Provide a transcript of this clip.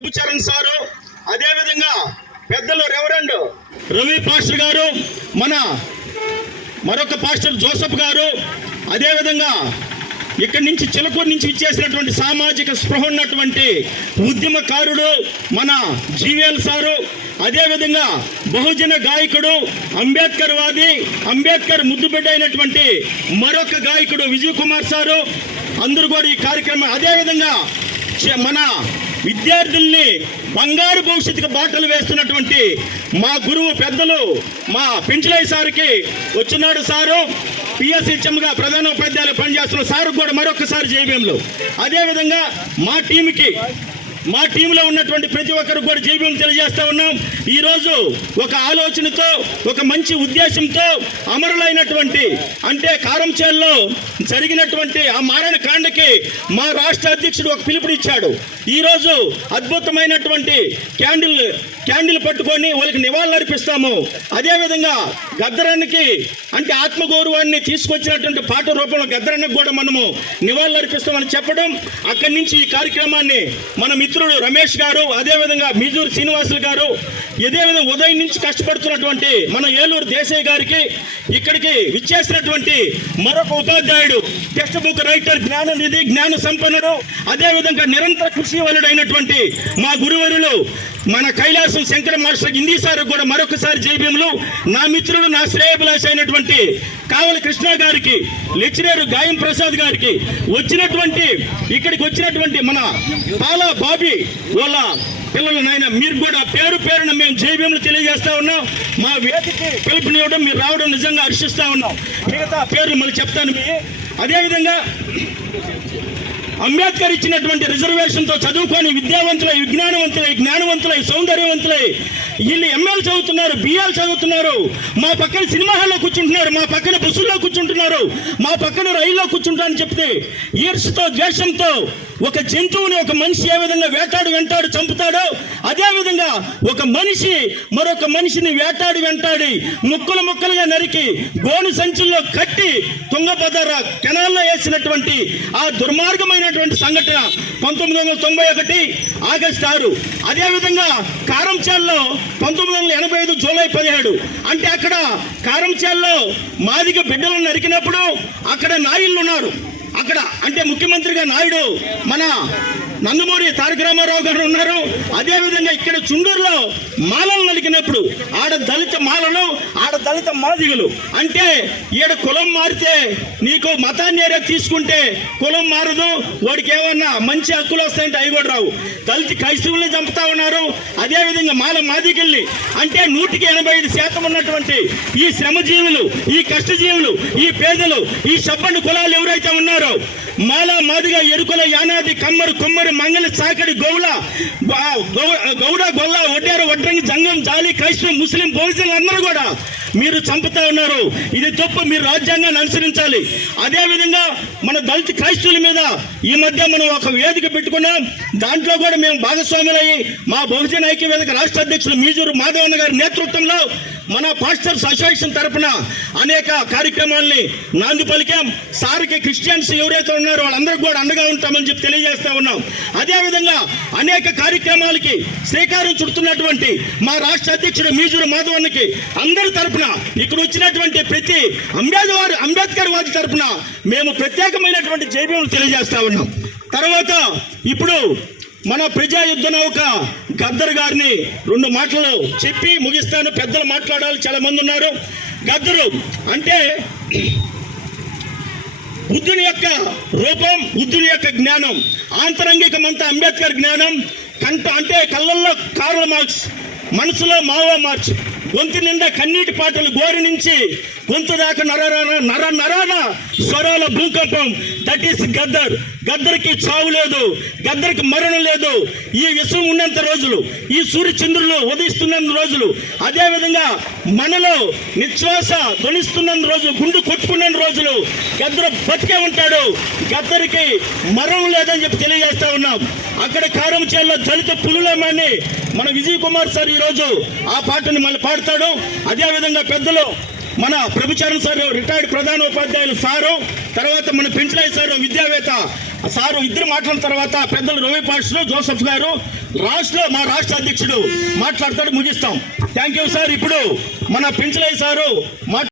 Charan sir, అదే విధంగా పెద్దలు రెవరెండ్ రవి పాస్టర్ గారు, మన మరొక పాస్టర్ జోసఫ్ గారు, అదే విధంగా ఇక్కడి నుంచి చిలకూరు నుంచి ఇచ్చేసినటువంటి సామాజిక స్పృహ ఉన్నటువంటి ఉద్యమకారుడు మన జీవీఎల్ సారు, అదేవిధంగా బహుజన గాయకుడు, అంబేద్కర్ వాది, అంబేద్కర్ ముద్దుబిడ్డ అయినటువంటి మరొక గాయకుడు విజయ్ కుమార్ సారు, అందరూ కూడా ఈ కార్యక్రమం, అదేవిధంగా మన విద్యార్థుల్ని బంగారు భవిష్యత్తుకు బాటలు వేస్తున్నటువంటి మా గురువు పెద్దలు మా పెంచలయ్య సార్కి వచ్చినాడు సారు, పిఎస్హెచ్ఎంగా ప్రధాన ఉపాధ్యాయులు పనిచేస్తున్న సారు కూడా మరొకసారి జైభీంలు. అదేవిధంగా మా టీంలో ఉన్నటువంటి ప్రతి ఒక్కరు కూడా జైభీం తెలియజేస్తా ఉన్నాం. ఈరోజు ఒక ఆలోచనతో, ఒక మంచి ఉద్దేశంతో అమరులైనటువంటి అంటే కారంచేల్లో జరిగినటువంటి ఆ మారణ కాండకి మా రాష్ట్ర అధ్యక్షుడు ఒక పిలుపునిచ్చాడు. ఈరోజు అద్భుతమైనటువంటి క్యాండిల్ పట్టుకొని వాళ్ళకి నివాళులు అర్పిస్తాము. అదేవిధంగా గద్దరానికి అంటే ఆత్మగౌరవాన్ని తీసుకొచ్చినటువంటి పాట రూపంలో గద్దరానికి కూడా మనము నివాళులు అర్పిస్తామని చెప్పడం, అక్కడి నుంచి ఈ కార్యక్రమాన్ని మన మిత్రుడు రమేష్ గారు, అదేవిధంగా మీజూరు శ్రీనివాసులు గారు, అదేవిధంగా ఉదయం నుంచి కష్టపడుతున్నటువంటి మన ఏలూరు దేశాయ్ గారికి, ఇక్కడికి విచ్చేసినటువంటి మరొక ఉపాధ్యాయుడు, టెక్స్ట్ బుక్ రైటర్, జ్ఞాననిధి, జ్ఞాన సంపన్నుడు, అదేవిధంగా నిరంతర కృషి వలుడైనటువంటి మా గురువరులు మన కైలాసం శంకర మాస్టర్ హిందీ సార్ కూడా మరొకసారి జైభీములు. నా మిత్రుడు, నా శ్రేయభిలాష అయినటువంటి కావలి కృష్ణ గారికి, లెక్చరర్ గాయం ప్రసాద్ గారికి, ఇక్కడికి వచ్చినటువంటి మన పాలా బాబీ వాళ్ళ పిల్లలు, నాయన మీరు కూడా పేరు పేరున మేము జైభీములు తెలియజేస్తా ఉన్నాం. మా వేదికకి పిలుపునివ్వడం, మీరు రావడం నిజంగా హర్షిస్తా ఉన్నాం. మిగతా పేర్లు మళ్ళీ చెప్తాను. అదేవిధంగా అంబేద్కర్ ఇచ్చినటువంటి రిజర్వేషన్తో చదువుకొని విద్యావంతులై, విజ్ఞానవంతులై, జ్ఞానవంతులై, సౌందర్యవంతులై వీళ్ళు ఎంఏలు చదువుతున్నారు, బిఏలు చదువుతున్నారు, మా పక్కన సినిమా హాల్లో కూర్చుంటున్నారు, మా పక్కన బస్సుల్లో కూర్చుంటున్నారు, మా పక్కన రైల్లో కూర్చుంటారని చెప్తే ఈర్ష్యతో, ద్వేషంతో ఒక జంతువుని ఒక మనిషి ఏ విధంగా వెంటాడు చంపుతాడో అదేవిధంగా ఒక మనిషి మరొక మనిషిని వెంటాడి ముక్కలుగా నరికి గోను సంచుల్లో కట్టి తుంగభద్ర కెనాల్లో వేసినటువంటి ఆ దుర్మార్గమైనటువంటి సంఘటన 1991 ఆగస్టు 6. అదేవిధంగా కారంచేల్లో 1985 జూలై 17. అంటే అక్కడ కారంచేల్లో మాదిగ బిడ్డలను నరికినప్పుడు అక్కడ నాయుళ్ళు ఉన్నారు. అక్కడ అంటే ముఖ్యమంత్రిగా నాయుడు మన నందమూరి తారక రామారావు గారు ఉన్నారు. అదేవిధంగా ఇక్కడ చుండూరులో మాలలు నలికినప్పుడు ఆడ దళిత మాలలు, ఆడ దళిత మాదిగలు, అంటే ఈడ కులం మారితే నీకు మతాన్ని ఏరియా తీసుకుంటే కులం మారదు, వాడికి ఏమన్నా మంచి హక్కులు వస్తాయంటే అవి కూడా రావు. దళిత క్రైస్తవుల్ని చంపుతా ఉన్నారు. అదేవిధంగా మాదిగల్ని అంటే 185% ఉన్నటువంటి ఈ శ్రమజీవులు, ఈ కష్టజీవులు, ఈ పేదలు, ఈ సబ్బన్న కులాలు ఎవరైతే ఉన్నారో మాదిగ, ఎరుకుల, యానాది, కమ్మరు, కుమ్మరి, మంగళ, చాకడి, గౌడ, గొల్ల, ఒడ్డారు, వడ్రంగి, జంగం, జాలి, క్రైస్తవ, ముస్లిం, బహుజనులు అందరూ కూడా మీరు చంపుతా ఉన్నారు. ఇది తప్పు. మీరు రాజ్యాంగాన్ని అనుసరించాలి. అదేవిధంగా మన దళిత క్రైస్తవుల మీద ఈ మధ్య మనం ఒక వేదిక పెట్టుకున్నాం. దాంట్లో కూడా మేము భాగస్వాములయ్యి మా బహుజన ఐక్య వేదిక రాష్ట్ర అధ్యక్షులు మీజూరు మాధవన్న గారి నేతృత్వంలో మన పాస్టర్స్ అసోసియేషన్ తరఫున అనేక కార్యక్రమాల్ని నాంది పలికాం. సార్కి క్రిస్టియన్స్ ఎవరైతే ఉన్నారో వాళ్ళందరికీ కూడా అండగా ఉంటామని చెప్పి తెలియజేస్తా ఉన్నాం. అదేవిధంగా అనేక కార్యక్రమాలకి శ్రీకారం చుడుతున్నటువంటి మా రాష్ట్ర అధ్యక్షుడు మీజూరు మాధవన్నకి అందరి తరఫున ఇక్కడ వచ్చినటువంటి ప్రతి అంబేద్కర్ వాది తరఫున మేము ప్రత్యేకమైనటువంటి జైభీములు తెలియజేస్తా ఉన్నాం. తర్వాత ఇప్పుడు మన ప్రజా యుద్ధ నౌక గద్దర్ గారిని 2 మాటలు చెప్పి ముగిస్తాను. పెద్దలు మాట్లాడాలి, చాలా మంది ఉన్నారు. గద్దరు అంటే బుద్ధుని యొక్క రూపం, బుద్ధుని యొక్క జ్ఞానం, ఆంతరంగికమంతా అంబేద్కర్ జ్ఞానం. అంటే కళ్ళల్లో కార్ల్ మార్క్స్, మనసులో మావో మార్క్స్, గొంతు నిండా కన్నీటి పాటలు, గోరి నుంచి గొంతు దాకా నరాన స్వరాల భూకంపం. That is Gaddar. గద్దర్కి చావు లేదు, గద్దర్కి మరణం లేదు. ఈ విశ్వం ఉన్నంత రోజులు, ఈ సూర్యచంద్రులు ఉదయిస్తున్నంత రోజులు, అదేవిధంగా మనలో నిశ్వాస ధ్వనిస్తున్నంత రోజు, గుండు కొట్టుకున్న రోజులు గద్దర్ బతికే ఉంటాడు. గద్దర్కి మరణం లేదని చెప్పి తెలియజేస్తా ఉన్నాం. అక్కడ కారంచేల్లో దళిత పులులమని మన విజయ్ కుమార్ సార్ ఈరోజు ఆ పాటని మళ్ళీ పాడతాడు. అదేవిధంగా పెద్దలు మన ప్రభుచరణ్ సార్ రిటైర్డ్ ప్రధాన ఉపాధ్యాయులు సారు, తర్వాత మన పెంచలయ్య సారు విద్యావేత్త, సారు ఇద్దరు మాట్లాడిన తర్వాత పెద్దలు రవి పాస్టర్ జోసఫ్ గారు మా రాష్ట్ర అధ్యక్షుడు మాట్లాడతాడు, ముగిస్తాం. Thank you sir. ఇప్పుడు మన పెంచలయ్య సారు